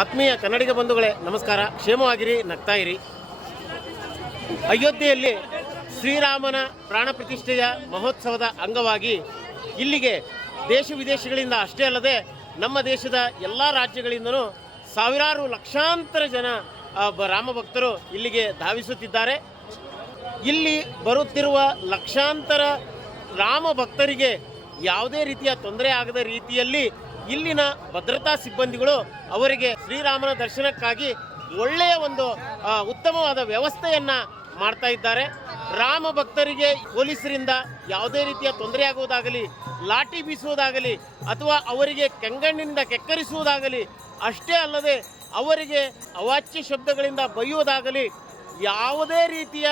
ಆತ್ಮೀಯ ಕನ್ನಡಿಗ ಬಂಧುಗಳೇ, ನಮಸ್ಕಾರ. ಕ್ಷೇಮವಾಗಿರಿ, ನಗ್ತಾ ಇರಿ. ಅಯೋಧ್ಯೆಯಲ್ಲಿ ಶ್ರೀರಾಮನ ಪ್ರಾಣ ಪ್ರತಿಷ್ಠೆಯ ಮಹೋತ್ಸವದ ಅಂಗವಾಗಿ ಇಲ್ಲಿಗೆ ದೇಶ ವಿದೇಶಗಳಿಂದ ಅಷ್ಟೇ ಅಲ್ಲದೆ ನಮ್ಮ ದೇಶದ ಎಲ್ಲ ರಾಜ್ಯಗಳಿಂದಲೂ ಸಾವಿರಾರು ಲಕ್ಷಾಂತರ ಜನ ರಾಮ ಭಕ್ತರು ಇಲ್ಲಿಗೆ ಧಾವಿಸುತ್ತಿದ್ದಾರೆ. ಇಲ್ಲಿ ಬರುತ್ತಿರುವ ಲಕ್ಷಾಂತರ ರಾಮ ಭಕ್ತರಿಗೆ ಯಾವುದೇ ರೀತಿಯ ತೊಂದರೆ ಆಗದ ರೀತಿಯಲ್ಲಿ ಇಲ್ಲಿನ ಭದ್ರತಾ ಸಿಬ್ಬಂದಿಗಳು ಅವರಿಗೆ ಶ್ರೀರಾಮನ ದರ್ಶನಕ್ಕಾಗಿ ಒಳ್ಳೆಯ ಒಂದು ಉತ್ತಮವಾದ ವ್ಯವಸ್ಥೆಯನ್ನ ಮಾಡ್ತಾ ಇದ್ದಾರೆ. ರಾಮ ಭಕ್ತರಿಗೆ ಪೊಲೀಸರಿಂದ ಯಾವುದೇ ರೀತಿಯ ತೊಂದರೆ ಆಗುವುದಾಗಲಿ, ಲಾಠಿ ಬೀಸುವುದಾಗಲಿ, ಅಥವಾ ಅವರಿಗೆ ಕೆಂಗಣ್ಣಿನಿಂದ ಕೆಕ್ಕರಿಸುವುದಾಗಲಿ, ಅಷ್ಟೇ ಅಲ್ಲದೆ ಅವರಿಗೆ ಅವಾಚ್ಯ ಶಬ್ದಗಳಿಂದ ಬೈಯುವುದಾಗಲಿ, ಯಾವುದೇ ರೀತಿಯ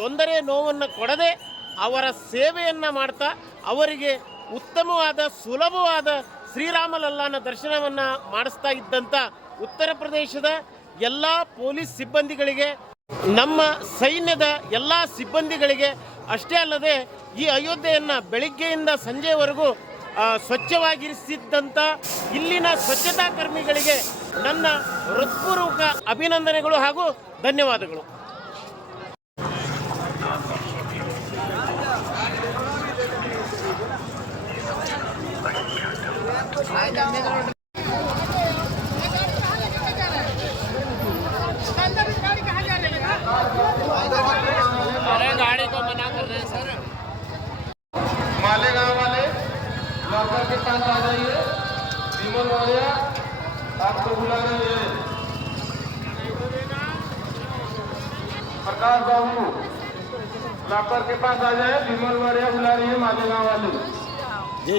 ತೊಂದರೆ ನೋವನ್ನು ಕೊಡದೆ ಅವರ ಸೇವೆಯನ್ನು ಮಾಡ್ತಾ ಅವರಿಗೆ ಉತ್ತಮವಾದ, ಸುಲಭವಾದ ಶ್ರೀರಾಮಲಲ್ಲಾನ ದರ್ಶನವನ್ನ ಮಾಡಿಸ್ತಾ ಇದ್ದಂಥ ಉತ್ತರ ಪ್ರದೇಶದ ಎಲ್ಲ ಪೊಲೀಸ್ ಸಿಬ್ಬಂದಿಗಳಿಗೆ, ನಮ್ಮ ಸೈನ್ಯದ ಎಲ್ಲ ಸಿಬ್ಬಂದಿಗಳಿಗೆ, ಅಷ್ಟೇ ಅಲ್ಲದೆ ಈ ಅಯೋಧ್ಯೆಯನ್ನ ಬೆಳಿಗ್ಗೆಯಿಂದ ಸಂಜೆವರೆಗೂ ಸ್ವಚ್ಛವಾಗಿರಿಸಿದ್ದಂಥ ಇಲ್ಲಿನ ಸ್ವಚ್ಛತಾ ಕರ್ಮಿಗಳಿಗೆ ನನ್ನ ಹೃತ್ಪೂರ್ವಕ ಅಭಿನಂದನೆಗಳು ಹಾಗೂ ಧನ್ಯವಾದಗಳು. अरे गाड़ी को मना कर रहे हैं सर। मालेगांव वाले लॉकर के पास आ जाइए। विमल मौर्य आपको बुला रहे हैं। प्रकाश बाबू लॉकर के पास आ जाए। विमल मौर्य बुला रही है मालेगांव वाले। ಜೈ